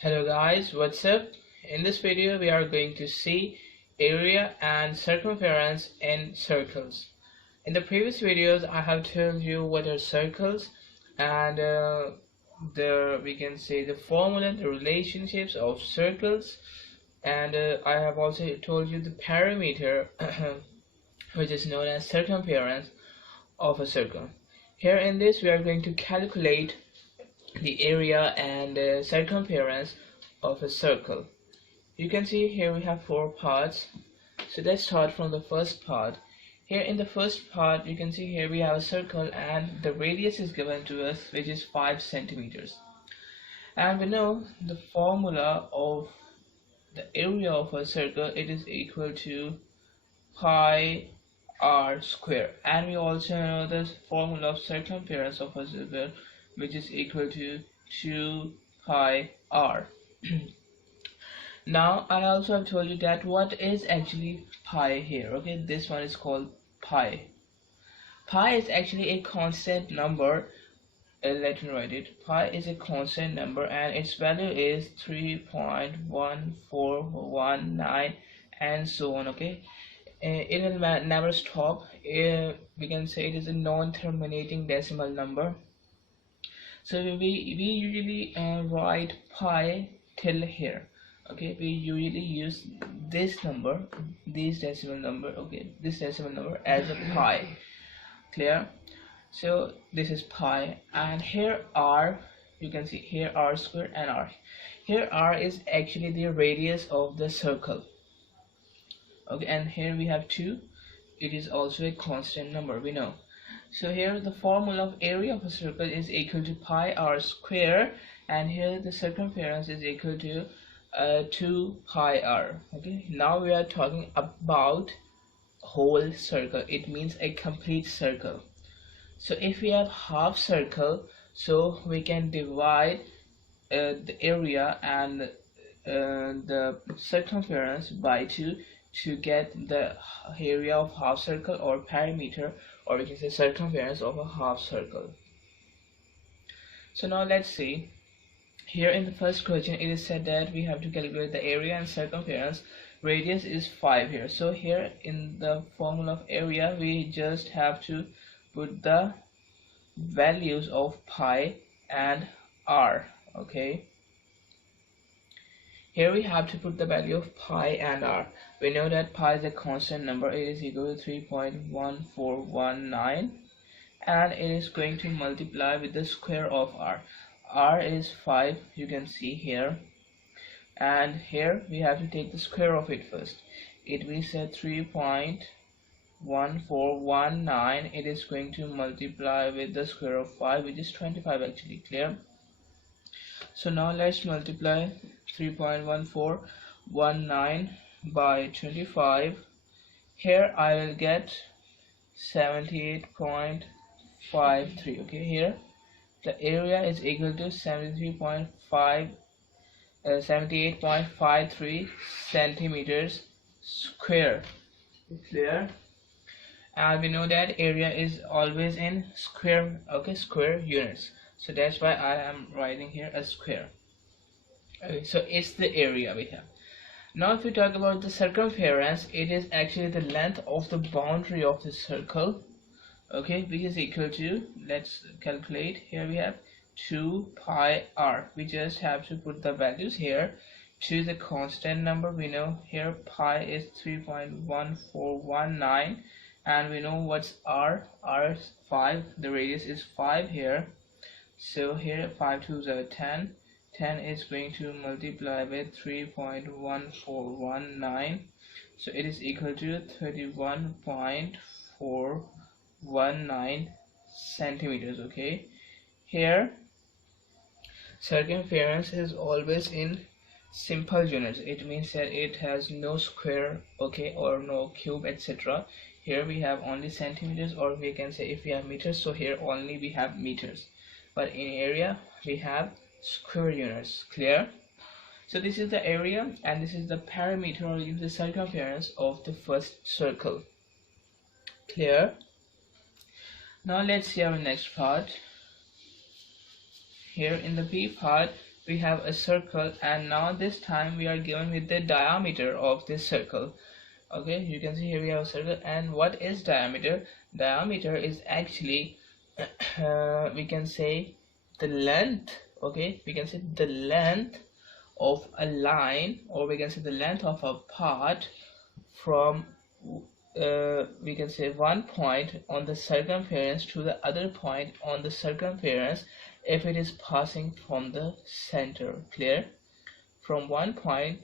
Hello guys, what's up? In this video we are going to see area and circumference in circles. In the previous videos I have told you what are circles and we can say the formula, the relationships of circles, and I have also told you the perimeter which is known as circumference of a circle. Here in this we are going to calculate the area and circumference of a circle. You can see here we have four parts. So let's start from the first part. Here in the first part you can see here we have a circle and the radius is given to us, which is 5 centimeters. And we know the formula of the area of a circle, it is equal to pi r square, and we also know the formula of circumference of a circle, which is equal to 2 pi r. Now I also have told you that what is actually pi here. Okay, this one is called pi. Pi is actually a constant number. Let me write it. Pi is a constant number and its value is 3.1419 and so on. Okay, it will never stop. We can say it is a non-terminating decimal number. So we usually write pi till here. Okay, we usually use this number, this decimal number, okay, this decimal number as a pi. Clear? So this is pi, and here r, you can see here r square and r. Here r is actually the radius of the circle. Okay, and here we have 2. It is also a constant number, we know. So here the formula of area of a circle is equal to pi r square, and here the circumference is equal to 2 pi r. Okay, now we are talking about whole circle. It means a complete circle. So if we have half circle, so we can divide the area and the circumference by 2 to get the area of half circle, or perimeter, or we can say circumference of a half circle. So now let's see. Here in the first question it is said that we have to calculate the area and circumference. Radius is 5 here. So here in the formula of area we just have to put the values of pi and r. Okay, here we have to put the value of pi and r. We know that pi is a constant number. It is equal to 3.1419, and it is going to multiply with the square of r. R is 5, you can see here, and here we have to take the square of it first. It we said 3.1419. It is going to multiply with the square of 5, which is 25 actually. Clear? So now let's multiply 3.1419 by 25. Here I will get 78.53. okay, here the area is equal to 78.53 centimeters square. Clear? And we know that area is always in square, okay, square units. So that's why I am writing here a square. Okay, so it's the area we have. Now if we talk about the circumference, it is actually the length of the boundary of the circle, okay, which is equal to, let's calculate. Here we have 2 pi r. We just have to put the values here to the constant number. We know here pi is 3.1419, and we know what's r. R is 5. The radius is 5 here. So here 5 2s are 10. 10 is going to multiply with 3.1419. So it is equal to 31.419 centimeters. Okay, here circumference is always in simple units. It means that it has no square, okay, or no cube, etc. Here we have only centimeters, or we can say if we have meters, so here only we have meters, but in area we have square units. Clear? So this is the area and this is the perimeter, or the circumference of the first circle. Clear? Now let's see our next part. Here in the B part we have a circle, and now this time we are given with the diameter of this circle. Okay, you can see here we have a circle, and what is diameter? Diameter is actually we can say the length. Okay, we can say the length of a line, or we can say the length of a part from we can say one point on the circumference to the other point on the circumference if it is passing from the center. Clear? From one point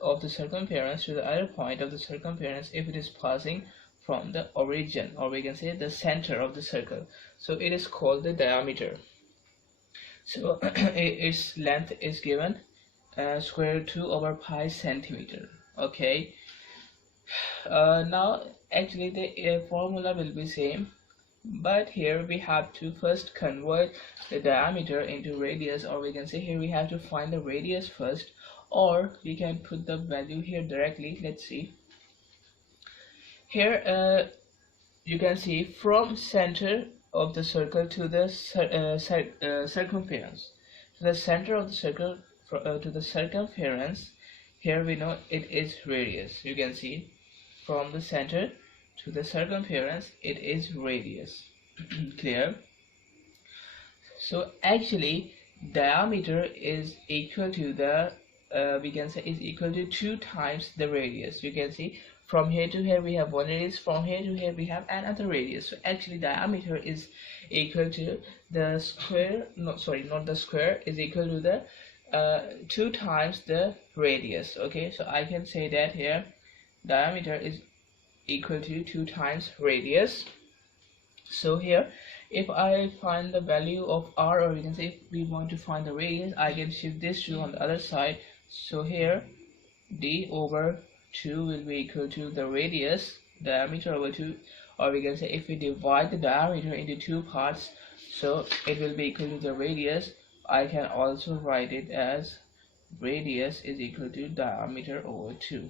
of the circumference to the other point of the circumference if it is passing from the origin, or we can say the center of the circle. So it is called the diameter. So its length is given square root 2 over pi centimeter. Okay. Now actually the formula will be same, but here we have to first convert the diameter into radius, or we can say here we have to find the radius first, or we can put the value here directly. Let's see here. You can see from center of the circle to the circumference, to the center of the circle to the circumference. Here we know it is radius. You can see from the center to the circumference it is radius. Clear? So actually diameter is equal to the we can say is equal to 2 times the radius. You can see from here to here we have one radius, from here to here we have another radius. So actually diameter is equal to the square, not the square, is equal to the 2 times the radius. Okay, so I can say that here diameter is equal to 2 times radius. So here if I find the value of r, or we can say if we want to find the radius, I can shift this to on the other side. So here d over 2 will be equal to the radius, diameter over 2, or we can say if we divide the diameter into 2 parts, so it will be equal to the radius. I can also write it as radius is equal to diameter over 2.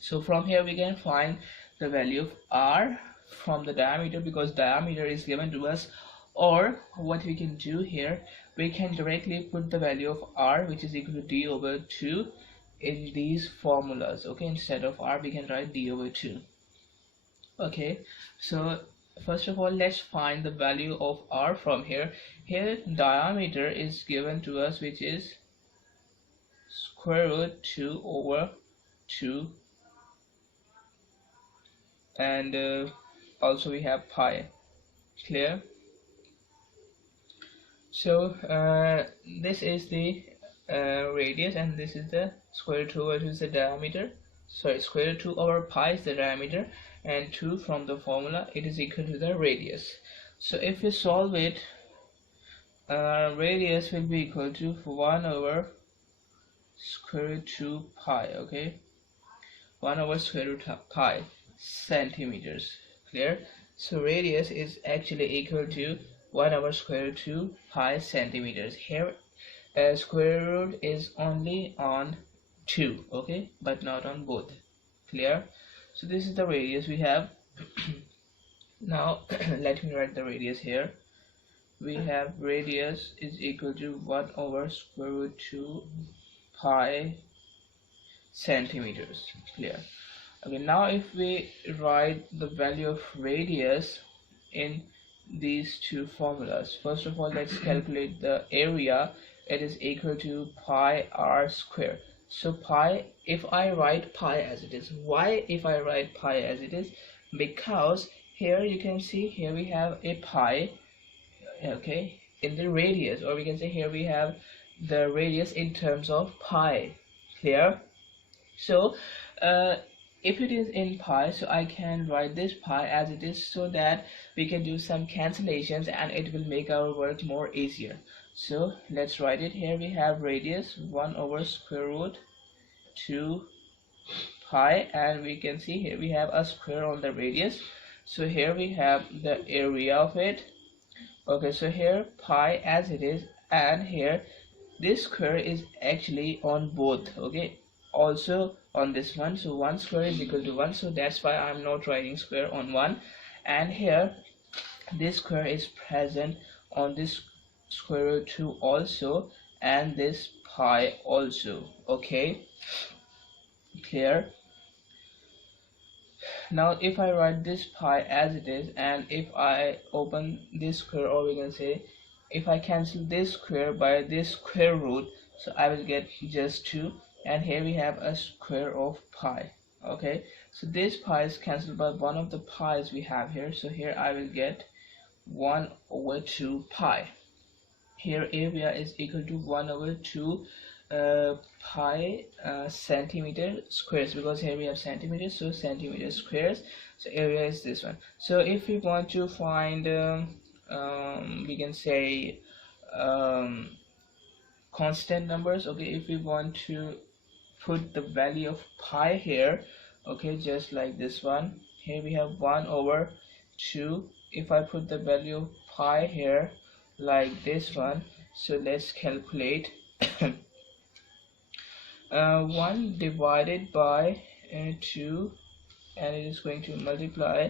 So from here we can find the value of r from the diameter, because diameter is given to us. Or what we can do here, we can directly put the value of r, which is equal to d over 2, in these formulas. Okay, instead of r we can write d over 2. Okay, so first of all let's find the value of r from here. Here diameter is given to us, which is square root 2 over 2, and also we have pi. Clear? So this is the radius, and this is the square root 2 over 2 is the diameter. Sorry, square root 2 over pi is the diameter, and 2 from the formula, it is equal to the radius. So if we solve it, radius will be equal to 1 over square root 2 pi. Okay, 1 over square root pi centimeters. Clear? So radius is actually equal to 1 over square root 2 pi centimeters. Here square root is only on 2, okay, but not on both. Clear? So this is the radius we have. Now let me write the radius here. We have radius is equal to 1 over square root 2 pi centimeters. Clear? Okay, now if we write the value of radius in these two formulas, first of all let's calculate the area. It is equal to pi r square. So pi, if I write pi as it is, why if I write pi as it is? Because here you can see here we have a pi, okay, in the radius, or we can say here we have the radius in terms of pi. Clear? So if it is in pi, so I can write this pi as it is, so that we can do some cancellations and it will make our work more easier. So let's write it. Here we have radius 1 over square root 2 pi, and we can see here we have a square on the radius. So here we have the area of it. Okay, so here pi as it is, and here this square is actually on both. Okay, also on this one. So 1 square is equal to 1, so that's why I'm not writing square on 1. And here this square is present on this square root 2 also, and this pi also. Okay, clear? Now if I write this pi as it is, and if I open this square, or we can say if I cancel this square by this square root, so I will get just 2, and here we have a square of pi. Okay, so this pi is cancelled by one of the pi's we have here, so here I will get 1 over 2 pi. Here area is equal to 1 over 2 pi centimeter squares, because here we have centimeters, so centimeter squares. So area is this one. So if we want to find we can say constant numbers. Okay, if we want to put the value of pi here, okay, just like this one, here we have 1 over 2. If I put the value of pi here like this one, so let's calculate 1 divided by 2, and it is going to multiply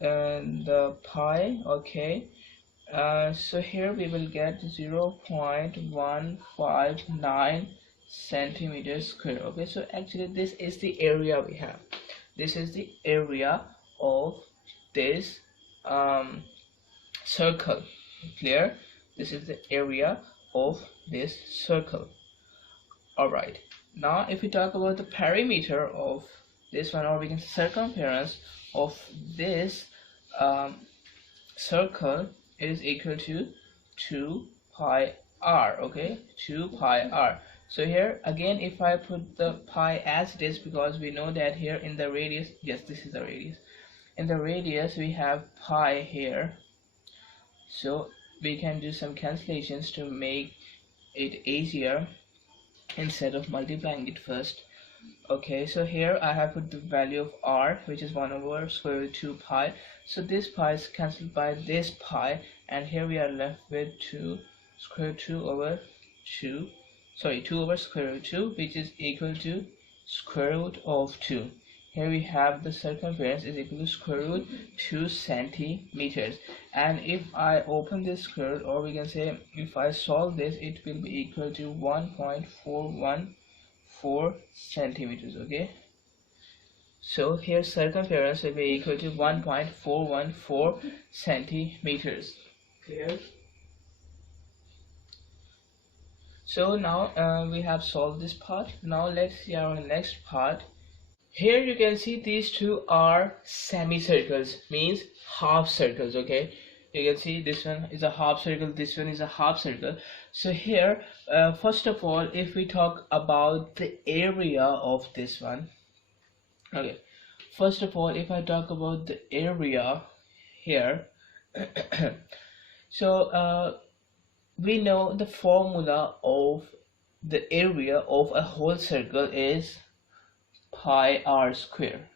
the pi. Okay, so here we will get 0.159 centimeters square. Okay, so actually this is the area we have. This is the area of this circle. Clear? This is the area of this circle. Alright, now if we talk about the perimeter of this one, or we can circumference of this circle, is equal to 2 pi r. Okay, 2 pi r. So here again, if I put the pi as it is, because we know that here in the radius, yes, this is the radius, in the radius we have pi here, so we can do some cancellations to make it easier instead of multiplying it first. Okay, so here I have put the value of r, which is 1 over square root 2 pi. So this pi is cancelled by this pi, and here we are left with 2 square root 2 over 2, sorry, 2 over square root 2, which is equal to square root of 2. Here we have the circumference is equal to square root 2 centimeters, and if I open this square root, or we can say if I solve this, it will be equal to 1.414 centimeters. Okay, so here circumference will be equal to 1.414 centimeters. Clear? So now we have solved this part. Now let's see our next part. Here you can see these two are semicircles, means half circles. Okay, you can see this one is a half circle, this one is a half circle. So here first of all, if we talk about the area of this one, okay, first of all if I talk about the area here so we know the formula of the area of a whole circle is pi r square.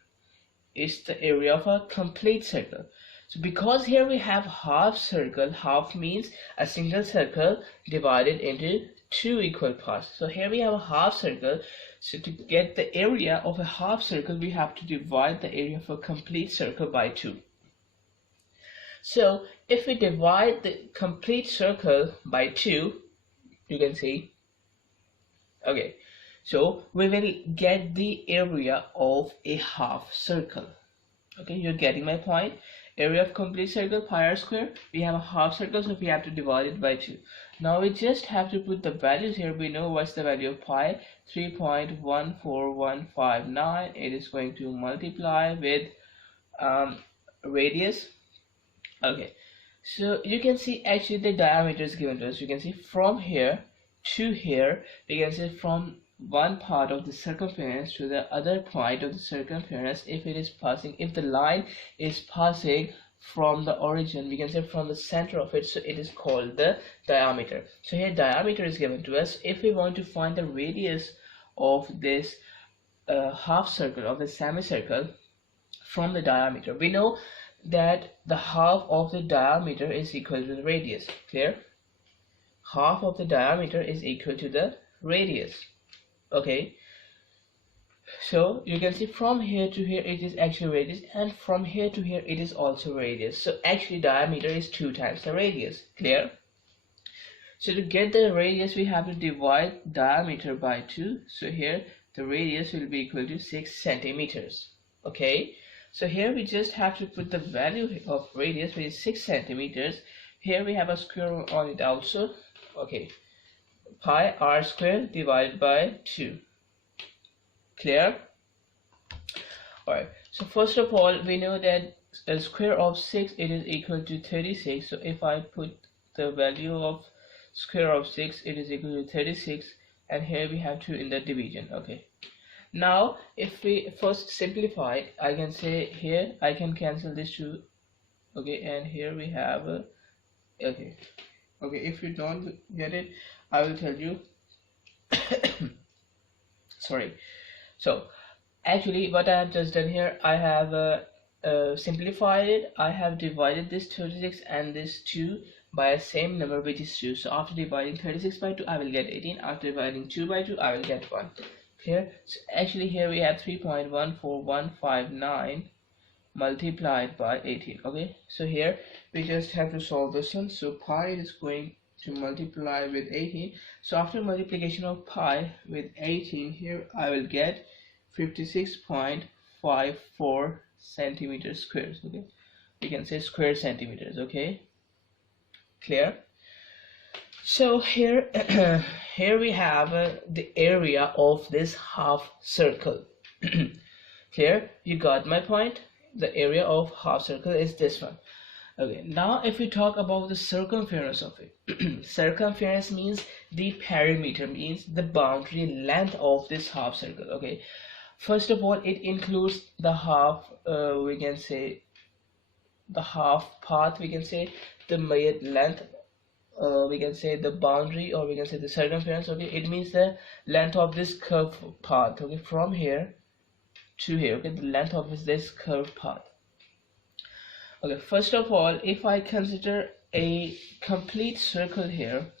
It's the area of a complete circle. So because here we have half circle, half means a single circle divided into two equal parts. So here we have a half circle. So to get the area of a half circle, we have to divide the area of a complete circle by 2. So if we divide the complete circle by 2, you can see, okay, so we will get the area of a half circle. Okay, you're getting my point? Area of complete circle pi r square. We have a half circle, so we have to divide it by 2. Now we just have to put the values here. We know what's the value of pi, 3.14159. It is going to multiply with radius. Okay, so you can see actually the diameter is given to us. You can see from here to here, we can see from one part of the circumference to the other point of the circumference, if it is passing, if the line is passing from the origin, we can say from the center of it, so it is called the diameter. So here diameter is given to us. If we want to find the radius of this half circle, of the semicircle, from the diameter, we know that the half of the diameter is equal to the radius. Clear? Half of the diameter is equal to the radius. Okay, so you can see from here to here it is actually radius, and from here to here it is also radius. So actually diameter is 2 times the radius. Clear? So to get the radius, we have to divide diameter by 2. So here the radius will be equal to 6 centimeters. Okay, so here we just have to put the value of radius, which is 6 centimeters. Here we have a square on it also. Okay, pi r square divided by 2. Clear? Alright, so first of all, we know that the square of 6, it is equal to 36. So if I put the value of square of 6, it is equal to 36, and here we have 2 in the division. Okay, now if we first simplify, I can say here I can cancel this 2. Okay, and here we have okay, if you don't get it, I will tell you. Sorry. So actually what I have just done here, I have simplified it. I have divided this 36 and this 2 by a same number, which is 2. So after dividing 36 by 2, I will get 18. After dividing 2 by 2, I will get 1. Clear? So actually here we have 3.14159 multiplied by 18. Okay, so here we just have to solve this one. So pi is going to multiply with 18. So after multiplication of pi with 18, here I will get 56.54 centimeters squares. Okay, we can say square centimeters. Okay, clear? So here here we have the area of this half circle. Clear? You got my point? The area of half circle is this one. Okay, now if we talk about the circumference of it, circumference means the perimeter, means the boundary length of this half circle. Okay, first of all, it includes the half, we can say the half path, we can say the length, we can say the boundary, or we can say the circumference. Okay, it means the length of this curved path. Okay, from here to here. Okay, the length of this curved path. Okay, first of all, if I consider a complete circle here,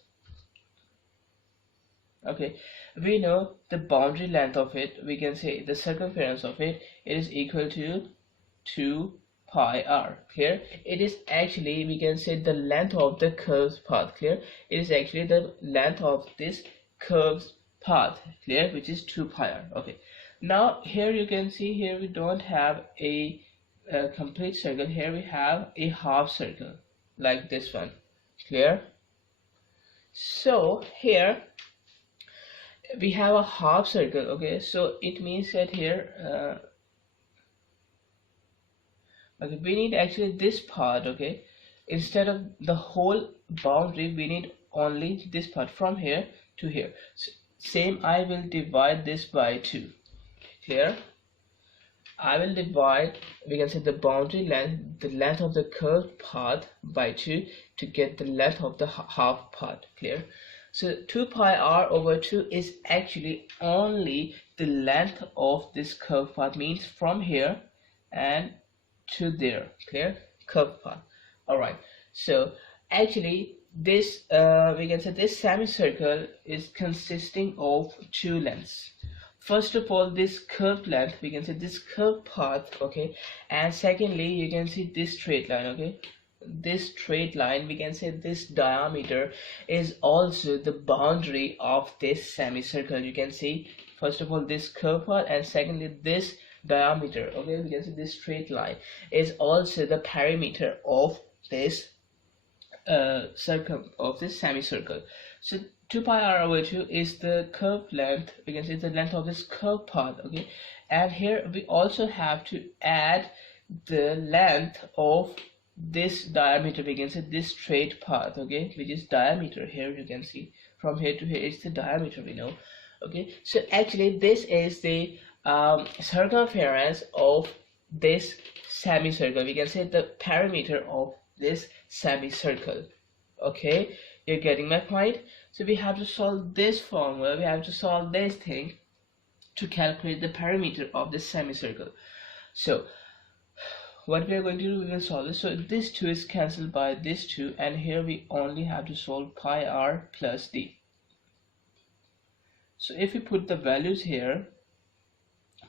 okay, we know the boundary length of it, we can say the circumference of it, it is equal to 2 pi r. Clear? It is actually, we can say, the length of the curved path. Clear? It is actually the length of this curved path. Clear? Which is 2 pi r. Okay, now here you can see, here we don't have a complete circle. Here we have a half circle like this one. Clear? So here we have a half circle. Okay, so it means that here okay, we need actually this part. Okay, instead of the whole boundary, we need only this part from here to here. So same, I will divide this by 2. Clear? I will divide, we can say, the boundary length, the length of the curved path by 2 to get the length of the half path. Clear? So 2 pi r over 2 is actually only the length of this curved path, means from here and to there. Clear? Curved path. Alright, so actually this we can say this semicircle is consisting of 2 lengths. First of all, this curved length, we can say this curved path. Okay, and secondly, you can see this straight line. Okay, this straight line, we can say this diameter is also the boundary of this semicircle. You can see, first of all, this curved path, and secondly this diameter. Okay, we can see this straight line is also the perimeter of this semicircle. So 2 pi r over 2 is the curved length, we can say the length of this curved path. Okay, and here we also have to add the length of this diameter, we can say this straight path. Okay, which is diameter. Here you can see from here to here, it's the diameter, we know. Okay, so actually this is the circumference of this semicircle, we can say the perimeter of this semicircle. Okay, you're getting my point? So we have to solve this formula, we have to solve this thing to calculate the perimeter of this semicircle. So what we are going to do, we will solve this. So this 2 is cancelled by this 2, and here we only have to solve pi r plus d. So if we put the values here,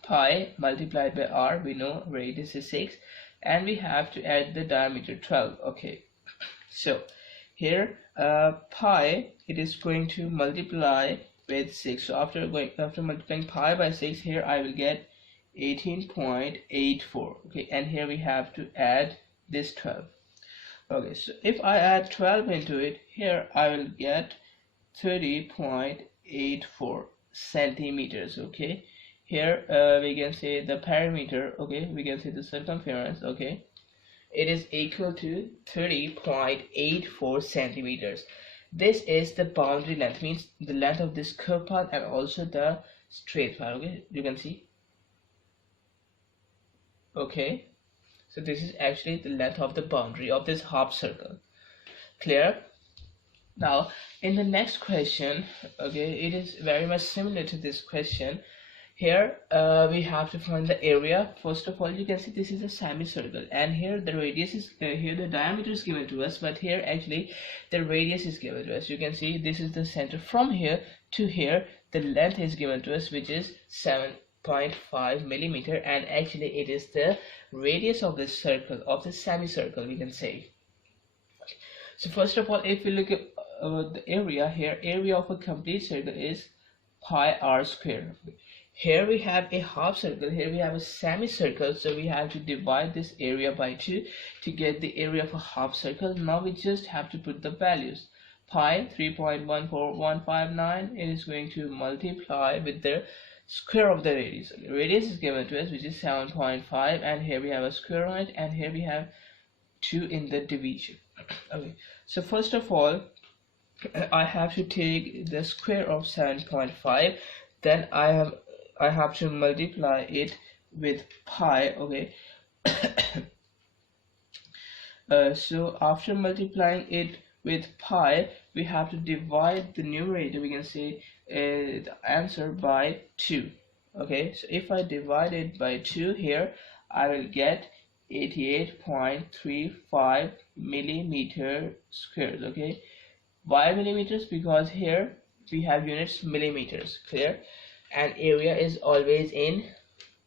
pi multiplied by r, we know radius is 6, and we have to add the diameter 12. Okay, so Here pi, it is going to multiply with 6. So after multiplying pi by 6, here I will get 18.84. Okay, and here we have to add this 12. Okay, so if I add 12 into it, here I will get 30.84 centimeters. Okay, here we can say the perimeter. Okay, we can say the circumference. Okay, it is equal to 30.84 centimeters. This is the boundary length, means the length of this curved path and also the straight path. Okay, you can see. Okay, so this is actually the length of the boundary of this half circle. Clear? Now in the next question, okay, it is very much similar to this question. Here we have to find the area. First of all, you can see this is a semicircle, and here the radius is here the diameter is given to us, but here actually the radius is given to us. You can see this is the center. From here to here the length is given to us, which is 7.5 millimeter, and actually it is the radius of this circle, of the semicircle, we can say. So first of all, if we look at the area here, area of a complete circle is pi r square. Here we have a half circle, here we have a semicircle, so we have to divide this area by 2 to get the area of a half circle. Now we just have to put the values. Pi 3.14159, it is going to multiply with the square of the radius. Radius is given to us, which is 7.5, and here we have a square on it, and here we have 2 in the division. Okay, so first of all, I have to take the square of 7.5, then I have to multiply it with pi. Okay, so after multiplying it with pi, we have to divide the numerator, we can say the answer, by 2. Okay, so if I divide it by 2, here I will get 88.35 millimeter squares. Okay, why millimeters? Because here we have units millimeters. Clear? And area is always in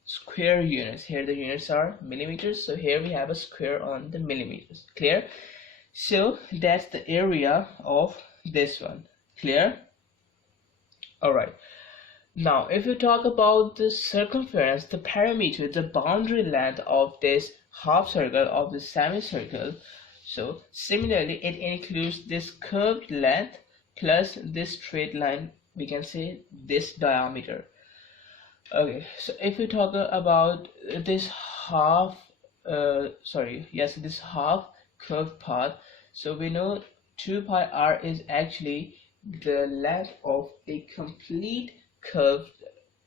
square units. Here the units are millimeters, so here we have a square on the millimeters. Clear? So that's the area of this one. Clear? Alright, now if you talk about the circumference, the perimeter, the boundary length of this half circle, of the semicircle, so similarly it includes this curved length plus this straight line, we can say this diameter. Okay, so if we talk about this half this half curved path, so we know 2 pi r is actually the length of a complete curved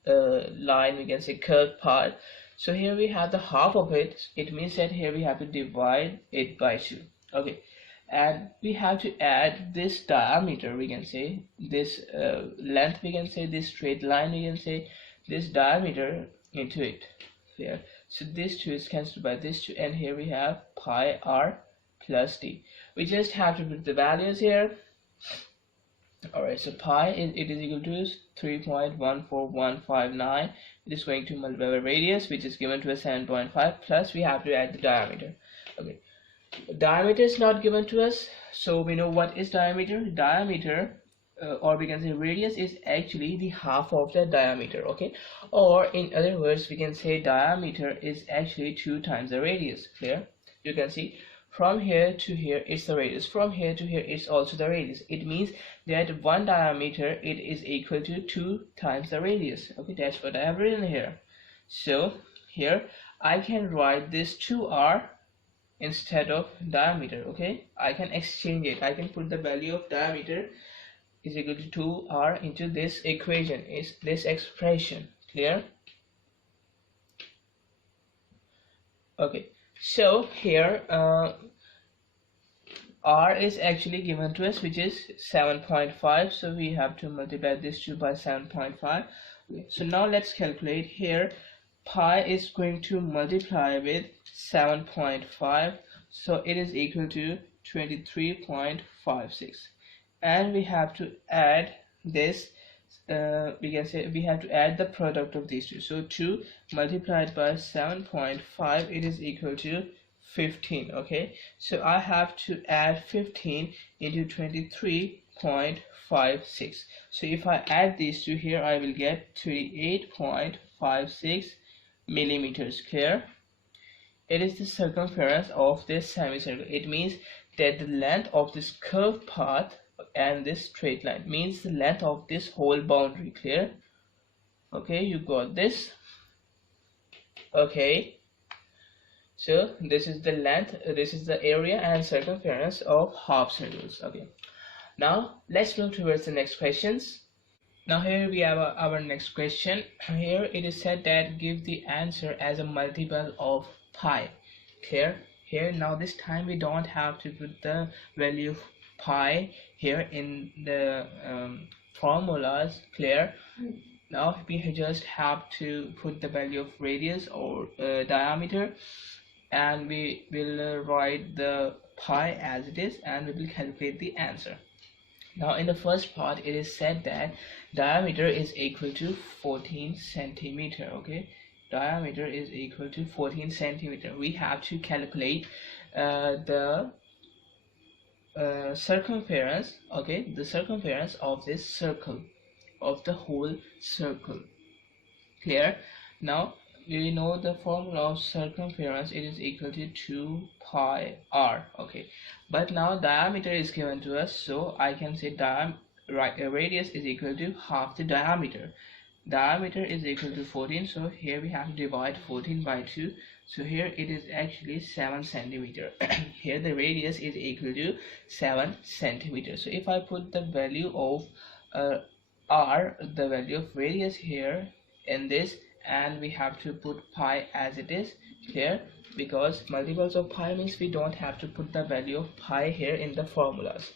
line, we can say curved path. So here we have the half of it, it means that here we have to divide it by 2. Okay, and we have to add this diameter, we can say this length, we can say this straight line, we can say this diameter into it. Here, so this 2 is cancelled by this 2, and here we have pi r plus d. We just have to put the values here. Alright, so pi it is equal to 3.14159. It is going to multiply by radius, which is given to us 7.5, plus we have to add the diameter. Okay, diameter is not given to us, so we know what is diameter. Diameter or we can say radius is actually the half of the diameter. Okay, or in other words we can say diameter is actually 2 times the radius. Clear? You can see from here to here it's the radius, from here to here it's also the radius. It means that one diameter it is equal to 2 times the radius. Okay, that's what I have written here. So here I can write this 2r instead of diameter. Okay, I can exchange it. I can put the value of diameter is equal to 2r into this equation, is this expression. Clear? Okay, so here r is actually given to us, which is 7.5, so we have to multiply this 2 by 7.5. Okay, so now let's calculate. Here pi is going to multiply with 7.5, so it is equal to 23.56, and we have to add this we can say we have to add the product of these two. So 2 multiplied by 7.5, it is equal to 15. Okay, so I have to add 15 into 23.56. So if I add these two here, I will get 38.56 millimeters. Clear? It is the circumference of this semicircle. It means that the length of this curved path and this straight line means the length of this whole boundary. Clear? Okay, you got this. Okay, so this is the length, this is the area and circumference of half circles. Okay, now let's move towards the next questions. Now here we have our next question. Here it is said that give the answer as a multiple of pi. Clear? Here now this time we don't have to put the value of pi here in the formulas. Clear? Now we just have to put the value of radius or diameter, and we will write the pi as it is, and we will calculate the answer. Now in the first part it is said that diameter is equal to 14 centimeter. Okay, diameter is equal to 14 centimeter. We have to calculate the circumference. Okay, the circumference of this circle, of the whole circle. Clear? Now we know the formula of circumference. It is equal to 2 pi r. Okay, but now diameter is given to us, so I can say radius is equal to half the diameter. Diameter is equal to 14, so here we have to divide 14 by 2. So here it is actually 7 centimeter. Here the radius is equal to 7 centimeters. So if I put the value of r, the value of radius here in this, and we have to put pi as it is. Clear? Because multiples of pi means we don't have to put the value of pi here in the formulas.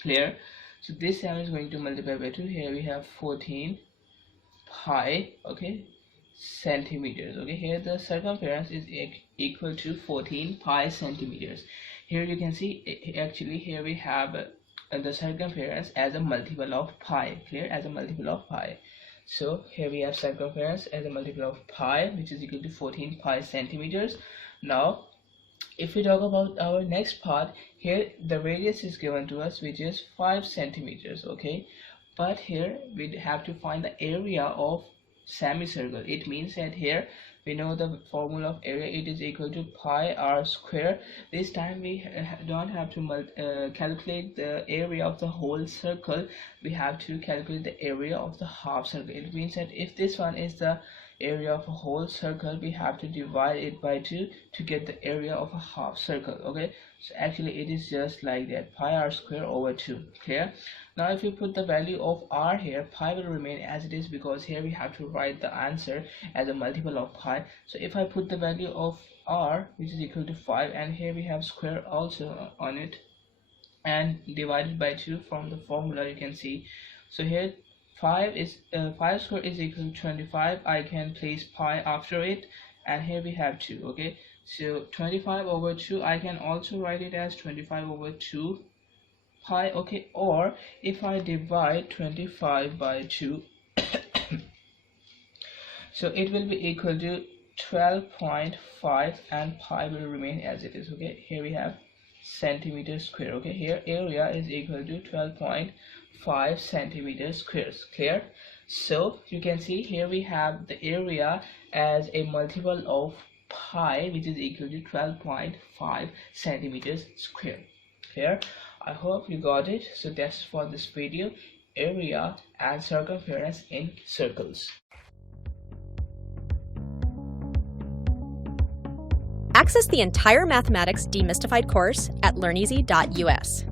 Clear? So this 7 is going to multiply by 2. Here we have 14 pi, okay, centimeters. Okay, here the circumference is equal to 14 pi centimeters. Here you can see actually here we have the circumference as a multiple of pi. Clear? As a multiple of pi. So here we have circumference as a multiple of pi, which is equal to 14 pi centimeters. Now if we talk about our next part, here the radius is given to us, which is 5 centimeters. Okay, but here we have to find the area of semicircle. It means that here we know the formula of area. It is equal to pi r square. This time we don't have to calculate the area of the whole circle. We have to calculate the area of the half circle. It means that if this one is the area of a whole circle, we have to divide it by 2 to get the area of a half circle. Okay, so actually it is just like that, pi r square over 2. Clear? Now if you put the value of r here, pi will remain as it is, because here we have to write the answer as a multiple of pi. So if I put the value of r, which is equal to 5, and here we have square also on it, and divided by 2 from the formula, you can see. So here 5 square is equal to 25. I can place pi after it, and here we have 2. Okay, so 25 over 2, I can also write it as 25 over 2 pi. Okay, or if I divide 25 by 2, so it will be equal to 12.5, and pi will remain as it is. Okay, here we have centimeter square. Okay, here area is equal to 12.5 centimeter squares. Clear? So you can see here we have the area as a multiple of pi, which is equal to 12.5 centimeters square. Clear? I hope you got it. So that's for this video, area and circumference in circles. Access the entire Mathematics Demystified course at learneasy.us.